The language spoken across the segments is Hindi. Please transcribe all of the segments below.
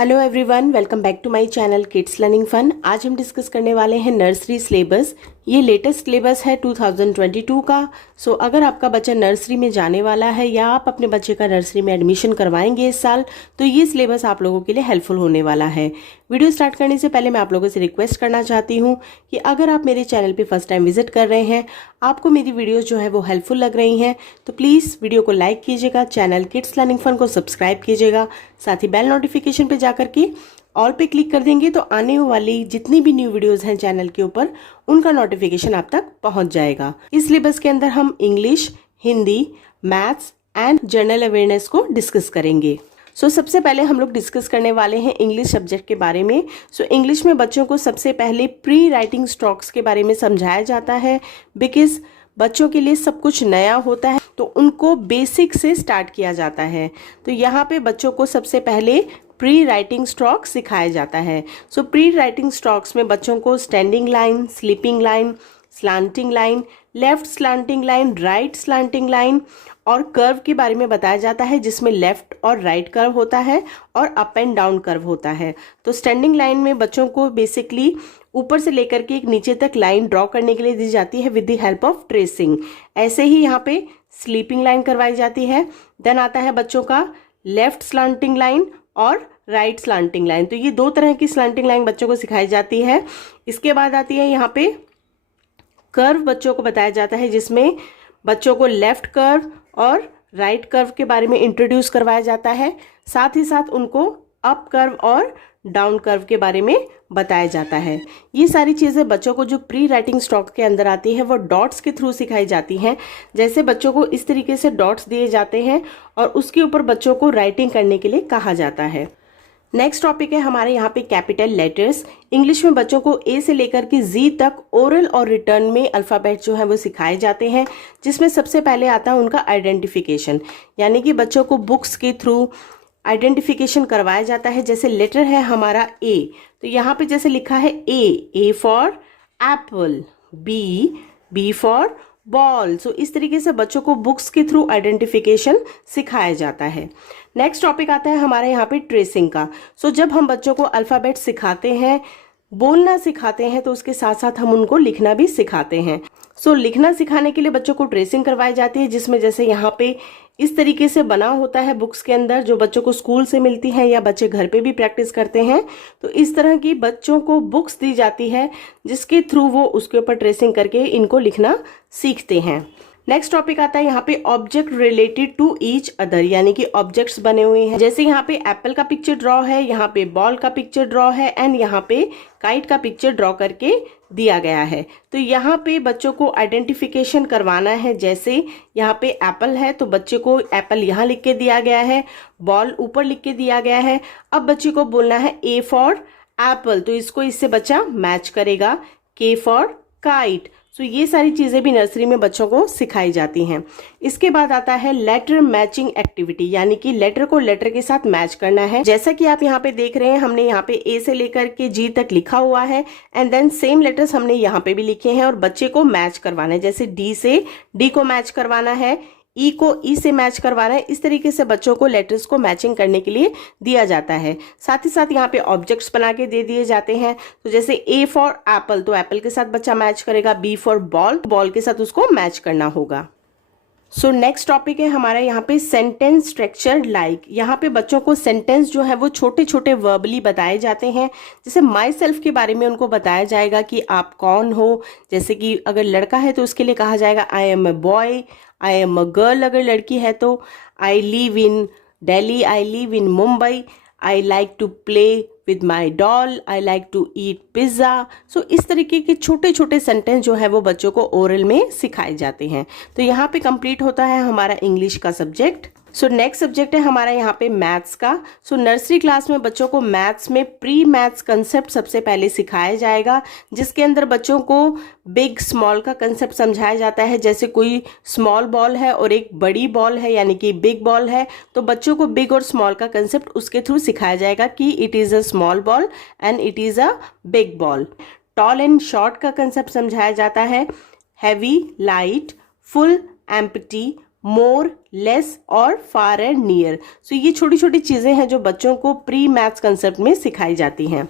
Hello everyone, welcome back to my channel kids learning fun. आज हम डिस्कस करने वाले हैं नर्सरी सिलेबस। ये लेटेस्ट सिलेबस है 2022 का। सो अगर आपका बच्चा नर्सरी में जाने वाला है या आप अपने बच्चे का नर्सरी में एडमिशन करवाएंगे इस साल, तो ये सिलेबस आप लोगों के लिए हेल्पफुल होने वाला है। वीडियो स्टार्ट करने से पहले मैं आप लोगों से रिक्वेस्ट करना चाहती हूँ कि अगर आप मेरे चैनल पर फर्स्ट टाइम विजिट कर रहे हैं, आपको मेरी वीडियोज़ जो है वो हेल्पफुल लग रही हैं, तो प्लीज़ वीडियो को लाइक कीजिएगा, चैनल किड्स लर्निंग फन को सब्सक्राइब कीजिएगा, साथ ही बेल नोटिफिकेशन पे जाकर के ऑल पे क्लिक कर देंगे तो आने वाली जितनी भी न्यू वीडियोस हैं चैनल के ऊपर, उनका नोटिफिकेशन आप तक पहुंच जाएगा। इस सिलेबस के अंदर हम English, Hindi, maths and general awareness को डिस्कस करेंगे। सबसे पहले हम लोग डिस्कस करने वाले हैं इंग्लिश सब्जेक्ट के बारे में। इंग्लिश में बच्चों को सबसे पहले प्री राइटिंग स्ट्रोक्स के बारे में समझाया जाता है, बिकॉज बच्चों के लिए सब कुछ नया होता है, तो उनको बेसिक से स्टार्ट किया जाता है। तो यहाँ पे बच्चों को सबसे पहले प्री राइटिंग स्ट्रोक सिखाया जाता है। प्री राइटिंग स्ट्रोक्स में बच्चों को standing line, sleeping line, slanting line, left slanting line, right slanting line और कर्व के बारे में बताया जाता है, जिसमें लेफ्ट और राइट कर्व होता है और अप एंड डाउन कर्व होता है। तो स्टैंडिंग लाइन में बच्चों को बेसिकली ऊपर से लेकर के एक नीचे तक लाइन ड्रॉ करने के लिए दी जाती है with the help of tracing. ऐसे ही यहाँ पे स्लीपिंग लाइन करवाई जाती है। देन आता है बच्चों का लेफ्ट स्लांटिंग लाइन और राइट स्लांटिंग लाइन। तो ये दो तरह की स्लांटिंग लाइन बच्चों को सिखाई जाती है। इसके बाद आती है यहाँ पे कर्व बच्चों को बताया जाता है, जिसमें बच्चों को लेफ्ट कर्व और राइट कर्व के बारे में इंट्रोड्यूस करवाया जाता है। साथ ही साथ उनको अप कर्व और डाउन कर्व के बारे में बताया जाता है। ये सारी चीज़ें बच्चों को जो प्री राइटिंग स्ट्रोक के अंदर आती है वो डॉट्स के थ्रू सिखाई जाती हैं। जैसे बच्चों को इस तरीके से डॉट्स दिए जाते हैं और उसके ऊपर बच्चों को राइटिंग करने के लिए कहा जाता है। नेक्स्ट टॉपिक है हमारे यहाँ पे कैपिटल लेटर्स। इंग्लिश में बच्चों को ए से लेकर के जी तक ओरल और रिटर्न में अल्फ़ाबेट जो है वो सिखाए जाते हैं, जिसमें सबसे पहले आता है उनका आइडेंटिफिकेशन, यानी कि बच्चों को बुक्स के थ्रू आइडेंटिफिकेशन करवाया जाता है। जैसे लेटर है हमारा ए, तो यहाँ पे जैसे लिखा है A for apple, B for ball. इस तरीके से बच्चों को बुक्स के थ्रू आइडेंटिफिकेशन सिखाया जाता है। नेक्स्ट टॉपिक आता है हमारे यहाँ पे ट्रेसिंग का। जब हम बच्चों को अल्फ़ाबेट सिखाते हैं, बोलना सिखाते हैं, तो उसके साथ साथ हम उनको लिखना भी सिखाते हैं। लिखना सिखाने के लिए बच्चों को ट्रेसिंग करवाई जाती है, जिसमें जैसे यहाँ पे इस तरीके से बना होता है बुक्स के अंदर, जो बच्चों को स्कूल से मिलती है या बच्चे घर पे भी प्रैक्टिस करते हैं। तो इस तरह की बच्चों को बुक्स दी जाती है, जिसके थ्रू वो उसके ऊपर ट्रेसिंग करके इनको लिखना सीखते हैं। नेक्स्ट टॉपिक आता है यहाँ पे object related to each other, यानी कि ऑब्जेक्ट्स बने हुए हैं। जैसे यहाँ पे एप्पल का पिक्चर ड्रॉ है, यहाँ पे बॉल का पिक्चर ड्रॉ है एंड यहाँ पे काइट का पिक्चर ड्रॉ करके दिया गया है। तो यहाँ पे बच्चों को आइडेंटिफिकेशन करवाना है। जैसे यहाँ पे एप्पल है तो बच्चे को एप्पल यहाँ लिख के दिया गया है, बॉल ऊपर लिख के दिया गया है। अब बच्चे को बोलना है ए फॉर एप्पल, तो इसको इससे बच्चा मैच करेगा। के फॉर काइट। ये सारी चीज़ें भी नर्सरी में बच्चों को सिखाई जाती हैं। इसके बाद आता है लेटर मैचिंग एक्टिविटी, यानी कि लेटर को लेटर के साथ मैच करना है। जैसा कि आप यहाँ पे देख रहे हैं, हमने यहाँ पे ए से लेकर के जी तक लिखा हुआ है एंड देन सेम लेटर्स हमने यहाँ पे भी लिखे हैं और बच्चे को मैच करवाना है। जैसे डी से डी को मैच करवाना है, ई को ई से मैच करवाना है। इस तरीके से बच्चों को लेटर्स को मैचिंग करने के लिए दिया जाता है। साथ ही साथ यहाँ पे ऑब्जेक्ट्स बना के दे दिए जाते हैं। तो जैसे ए फॉर एप्पल, तो एप्पल के साथ बच्चा मैच करेगा। बी फॉर बॉल, बॉल के साथ उसको मैच करना होगा। नेक्स्ट टॉपिक है हमारा यहाँ पे सेंटेंस स्ट्रक्चर लाइक। यहाँ पे बच्चों को सेंटेंस जो है वो छोटे छोटे वर्बली बताए जाते हैं। जैसे माई सेल्फ के बारे में उनको बताया जाएगा कि आप कौन हो। जैसे कि अगर लड़का है तो उसके लिए कहा जाएगा I am a boy, I am a girl. अगर लड़की है तो I live in Delhi, I live in Mumbai, I like to play with my doll, I like to eat pizza. इस तरीके के छोटे छोटे सेंटेंस जो है वो बच्चों को ओरल में सिखाए जाते हैं। तो यहाँ पे कंप्लीट होता है हमारा इंग्लिश का सब्जेक्ट। नेक्स्ट सब्जेक्ट है हमारा यहाँ पे मैथ्स का। नर्सरी क्लास में बच्चों को मैथ्स में प्री मैथ्स कंसेप्ट सबसे पहले सिखाया जाएगा, जिसके अंदर बच्चों को बिग स्मॉल का कंसेप्ट समझाया जाता है। जैसे कोई स्मॉल बॉल है और एक बड़ी बॉल है, यानी कि बिग बॉल है, तो बच्चों को बिग और स्मॉल का कंसेप्ट उसके थ्रू सिखाया जाएगा कि it is a small ball and it is a big ball. Tall and short का कंसेप्ट समझाया जाता है। हैवी, लाइट, फुल, एम्प्टी, मोर, लेस और फार एंड नियर। सो ये छोटी छोटी चीज़ें हैं जो बच्चों को प्री मैथ्स कंसेप्ट में सिखाई जाती हैं।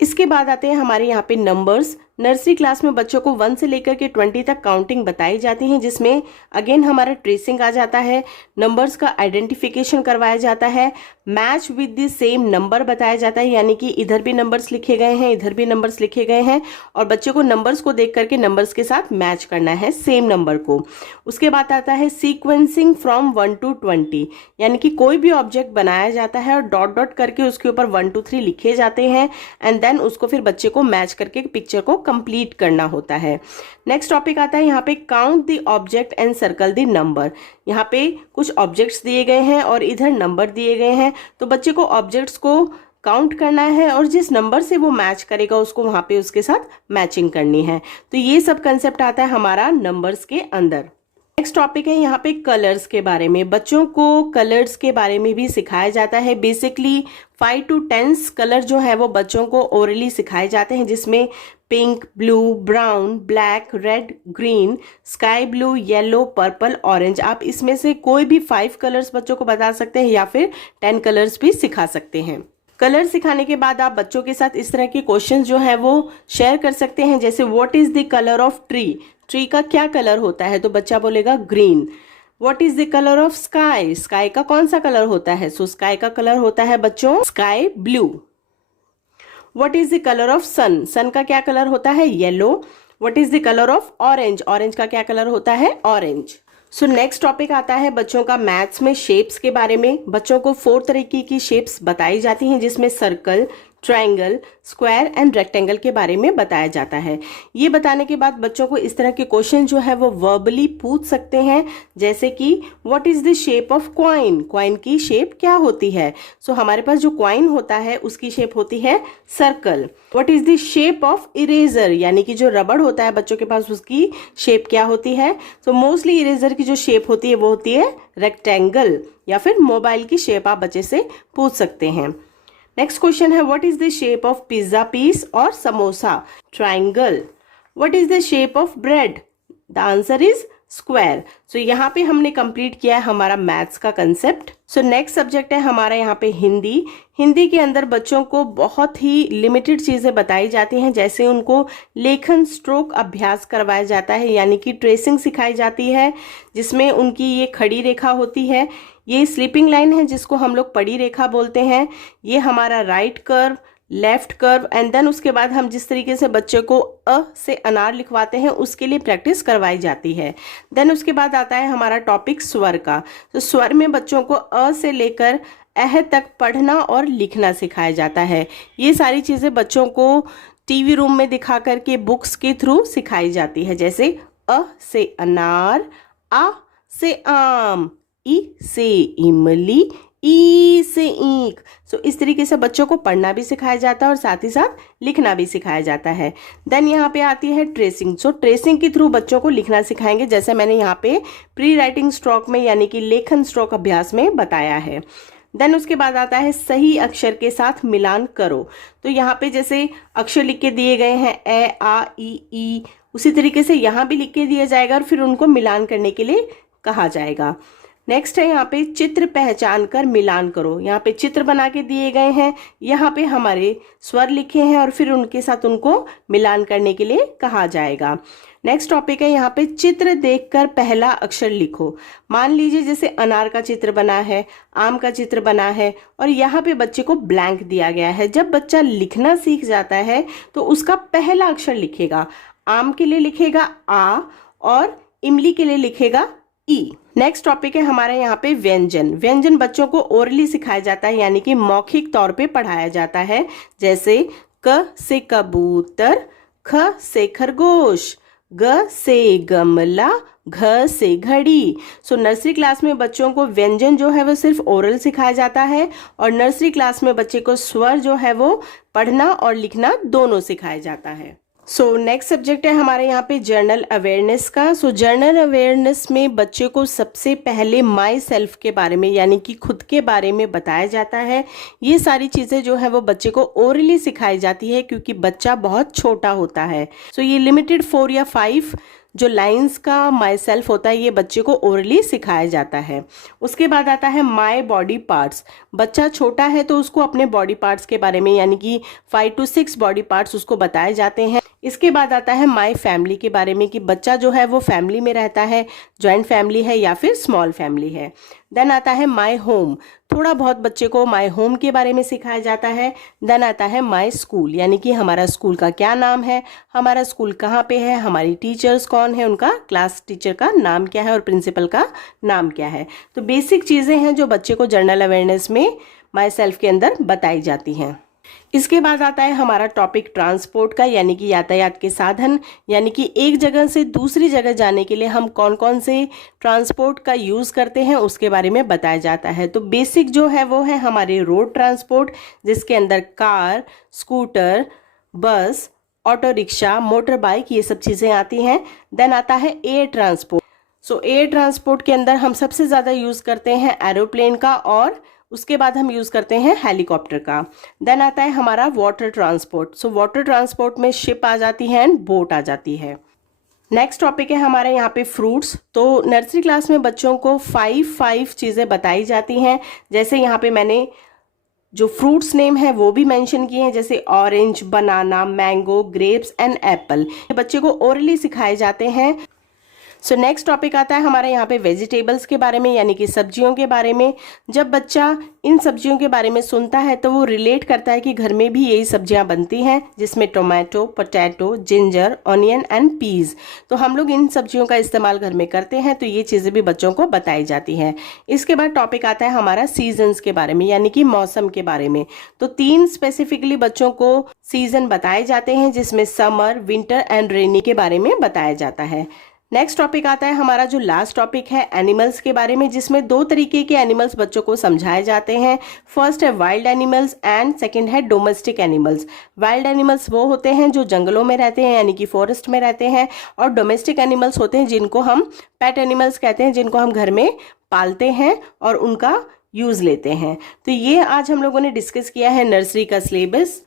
इसके बाद आते हैं हमारे यहाँ पे नंबर्स। नर्सरी क्लास में बच्चों को 1 से लेकर के 20 तक काउंटिंग बताई जाती है, जिसमें अगेन हमारा ट्रेसिंग आ जाता है, नंबर्स का आइडेंटिफिकेशन करवाया जाता है, match with the same number बताया जाता है, यानी कि इधर भी नंबर्स लिखे गए हैं, इधर भी नंबर्स लिखे गए हैं और बच्चे को नंबर्स को देख करके नंबर्स के साथ मैच करना है सेम नंबर को। उसके बाद आता है सीक्वेंसिंग फ्रॉम 1 to 20, यानी कि कोई भी ऑब्जेक्ट बनाया जाता है और डॉट डॉट करके उसके ऊपर 1 2 3 लिखे जाते हैं एंड देन उसको फिर बच्चे को मैच करके पिक्चर को कंप्लीट करना होता है। नेक्स्ट टॉपिक आता है यहाँ पे count the object and circle the number. यहाँ पे कुछ ऑब्जेक्ट्स दिए गए हैं और इधर नंबर दिए गए हैं, तो बच्चे को ऑब्जेक्ट्स को काउंट करना है और जिस नंबर से वो मैच करेगा उसको वहां पे उसके साथ मैचिंग करनी है। तो ये सब कंसेप्ट आता है हमारा नंबर्स के अंदर। नेक्स्ट टॉपिक है यहाँ पे कलर्स के बारे में। बच्चों को कलर्स के बारे में भी सिखाया जाता है। बेसिकली 5 to 10 कलर जो है वो बच्चों को ओरली सिखाए जाते हैं, जिसमें pink, blue, brown, black, red, green, sky blue, yellow, purple, orange. आप इसमें से कोई भी 5 कलर्स बच्चों को बता सकते हैं या फिर 10 कलर्स भी सिखा सकते हैं। कलर सिखाने के बाद आप बच्चों के साथ इस तरह के क्वेश्चंस जो है वो शेयर कर सकते हैं, जैसे what is the colour of tree, tree का क्या कलर होता है, तो बच्चा बोलेगा green. What is the colour of sky, sky का कौन सा कलर होता है, सो स्काई का कलर होता है बच्चों sky blue. What is the colour of sun, sun का क्या कलर होता है yellow. What is the colour of orange, orange का क्या कलर होता है ऑरेंज। सो नेक्स्ट टॉपिक आता है बच्चों का मैथ्स में शेप्स के बारे में। बच्चों को 4 तरीके की शेप्स बताई जाती हैं, जिसमें circle, triangle, square and rectangle के बारे में बताया जाता है। ये बताने के बाद बच्चों को इस तरह के क्वेश्चन जो है वो वर्बली पूछ सकते हैं, जैसे कि what is the shape of coin, coin की शेप क्या होती है। सो हमारे पास जो कॉइन होता है उसकी शेप होती है circle. What is the shape of eraser, यानी कि जो रबड़ होता है बच्चों के पास उसकी शेप क्या होती है। सो मोस्टली इरेजर की जो शेप होती है वो होती है रेक्टेंगल, या फिर मोबाइल की शेप आप बच्चे से पूछ सकते हैं। नेक्स्ट क्वेश्चन है what is the shape of pizza piece और samosa, triangle. What is the shape of bread, the answer is square. So यहाँ पे हमने कंप्लीट किया है हमारा मैथ्स का कंसेप्ट। सो नेक्स्ट सब्जेक्ट है हमारा यहाँ पे हिंदी। हिंदी के अंदर बच्चों को बहुत ही लिमिटेड चीज़ें बताई जाती हैं, जैसे उनको लेखन स्ट्रोक अभ्यास करवाया जाता है, यानी कि ट्रेसिंग सिखाई जाती है, जिसमें उनकी ये खड़ी रेखा होती है, ये स्लीपिंग लाइन है जिसको हम लोग पड़ी रेखा बोलते हैं, ये हमारा right curve, left curve and then उसके बाद हम जिस तरीके से बच्चे को अ से अनार लिखवाते हैं उसके लिए प्रैक्टिस करवाई जाती है। देन उसके बाद आता है हमारा टॉपिक स्वर का। तो स्वर में बच्चों को अ से लेकर अह तक पढ़ना और लिखना सिखाया जाता है। ये सारी चीज़ें बच्चों को टीवी रूम में दिखा करके बुक्स के थ्रू सिखाई जाती है, जैसे अ से अनार, आ से आम, ई से इमली, ई से ईंख। सो इस तरीके से बच्चों को पढ़ना भी सिखाया जाता है और साथ ही साथ लिखना भी सिखाया जाता है। देन यहाँ पे आती है ट्रेसिंग। सो ट्रेसिंग के थ्रू बच्चों को लिखना सिखाएंगे, जैसे मैंने यहाँ पे प्री राइटिंग स्ट्रोक में यानी कि लेखन स्ट्रोक अभ्यास में बताया है। देन उसके बाद आता है सही अक्षर के साथ मिलान करो। तो यहाँ पे जैसे अक्षर लिख के दिए गए हैं ए, आ, ई, उसी तरीके से यहाँ भी लिख के दिया जाएगा और फिर उनको मिलान करने के लिए कहा जाएगा। नेक्स्ट है यहाँ पे चित्र पहचान कर मिलान करो। यहाँ पे चित्र बना के दिए गए हैं, यहाँ पे हमारे स्वर लिखे हैं और फिर उनके साथ उनको मिलान करने के लिए कहा जाएगा। नेक्स्ट टॉपिक है यहाँ पे चित्र देखकर पहला अक्षर लिखो। मान लीजिए जैसे अनार का चित्र बना है, आम का चित्र बना है और यहाँ पे बच्चे को ब्लैंक दिया गया है। जब बच्चा लिखना सीख जाता है तो उसका पहला अक्षर लिखेगा। आम के लिए लिखेगा आ और इमली के लिए लिखेगा ई। नेक्स्ट टॉपिक है हमारे यहाँ पे व्यंजन। व्यंजन बच्चों को ओरली सिखाया जाता है, यानी कि मौखिक तौर पे पढ़ाया जाता है, जैसे क से कबूतर, ख से खरगोश, ग से गमला, घ से घड़ी। सो नर्सरी क्लास में बच्चों को व्यंजन जो है वो सिर्फ ओरल सिखाया जाता है और नर्सरी क्लास में बच्चे को स्वर जो है वो पढ़ना और लिखना दोनों सिखाया जाता है। सो नेक्स्ट सब्जेक्ट है हमारे यहाँ पे जर्नल अवेयरनेस का। सो जर्नल अवेयरनेस में बच्चे को सबसे पहले माई सेल्फ के बारे में यानी कि खुद के बारे में बताया जाता है। ये सारी चीज़ें जो है वो बच्चे को ओरली सिखाई जाती है क्योंकि बच्चा बहुत छोटा होता है। सो ये लिमिटेड 4 या 5 जो लाइंस का माई सेल्फ होता है ये बच्चे को ओरली सिखाया जाता है। उसके बाद आता है माई बॉडी पार्ट्स। बच्चा छोटा है तो उसको अपने बॉडी पार्ट्स के बारे में यानी कि 5 to 6 बॉडी पार्ट्स उसको बताए जाते हैं। इसके बाद आता है माई फैमिली के बारे में कि बच्चा जो है वो फैमिली में रहता है, जॉइंट फैमिली है या फिर स्मॉल फैमिली है। देन आता है माई होम, थोड़ा बहुत बच्चे को माई होम के बारे में सिखाया जाता है। देन आता है माई स्कूल, यानी कि हमारा स्कूल का क्या नाम है, हमारा स्कूल कहाँ पे है, हमारी टीचर्स कौन है, उनका क्लास टीचर का नाम क्या है और प्रिंसिपल का नाम क्या है। तो बेसिक चीज़ें हैं जो बच्चे को जनरल अवेयरनेस में माई सेल्फ के अंदर बताई जाती हैं। इसके बाद आता है हमारा टॉपिक ट्रांसपोर्ट का, यानी कि यातायात के साधन, यानी कि एक जगह से दूसरी जगह जाने के लिए हम कौन कौन से ट्रांसपोर्ट का यूज़ करते हैं उसके बारे में बताया जाता है। तो बेसिक जो है वो है हमारे रोड ट्रांसपोर्ट, जिसके अंदर कार, स्कूटर, बस, ऑटो रिक्शा, मोटर बाइक, ये सब चीज़ें आती हैं। देन आता है एयर ट्रांसपोर्ट। सो एयर ट्रांसपोर्ट के अंदर हम सबसे ज़्यादा यूज़ करते हैं एरोप्लेन का और उसके बाद हम यूज़ करते हैं हेलीकॉप्टर का। देन आता है हमारा water transport. So water transport में शिप आ जाती है एंड बोट आ जाती है। नेक्स्ट टॉपिक है हमारे यहाँ पे फ्रूट्स। तो नर्सरी क्लास में बच्चों को 5 चीज़ें बताई जाती हैं। जैसे यहाँ पे मैंने जो फ्रूट्स नेम है वो भी मेंशन किए हैं, जैसे orange, banana, mango, grapes and Apple. ये बच्चे को ओरली सिखाए जाते हैं। सो नेक्स्ट टॉपिक आता है हमारे यहाँ पे वेजिटेबल्स के बारे में, यानी कि सब्जियों के बारे में। जब बच्चा इन सब्जियों के बारे में सुनता है तो वो रिलेट करता है कि घर में भी यही सब्जियाँ बनती हैं, जिसमें tomato, potato, ginger, onion and peas. तो हम लोग इन सब्जियों का इस्तेमाल घर में करते हैं, तो ये चीज़ें भी बच्चों को बताई जाती हैं। इसके बाद टॉपिक आता है हमारा सीजन्स के बारे में, यानी कि मौसम के बारे में। तो 3 स्पेसिफिकली बच्चों को सीजन बताए जाते हैं, जिसमें समर, विंटर एंड रेनी के बारे में बताया जाता है। नेक्स्ट टॉपिक आता है हमारा जो लास्ट टॉपिक है एनिमल्स के बारे में, जिसमें 2 तरीके के एनिमल्स बच्चों को समझाए जाते हैं। फर्स्ट है वाइल्ड एनिमल्स एंड सेकंड है डोमेस्टिक एनिमल्स। वाइल्ड एनिमल्स वो होते हैं जो जंगलों में रहते हैं, यानी कि फॉरेस्ट में रहते हैं, और डोमेस्टिक एनिमल्स होते हैं जिनको हम पेट एनिमल्स कहते हैं, जिनको हम घर में पालते हैं और उनका यूज लेते हैं। तो ये आज हम लोगों ने डिस्कस किया है नर्सरी का सिलेबस।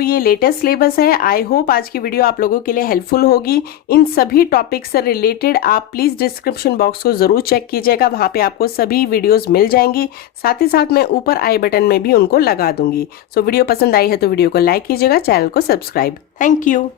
ये लेटेस्ट सिलेबस है। आई होप आज की वीडियो आप लोगों के लिए हेल्पफुल होगी। इन सभी टॉपिक से रिलेटेड आप प्लीज़ डिस्क्रिप्शन बॉक्स को ज़रूर चेक कीजिएगा, वहाँ पे आपको सभी वीडियोस मिल जाएंगी। साथ ही साथ मैं ऊपर आई बटन में भी उनको लगा दूंगी। वीडियो पसंद आई है तो वीडियो को लाइक कीजिएगा, चैनल को सब्सक्राइब। Thank you.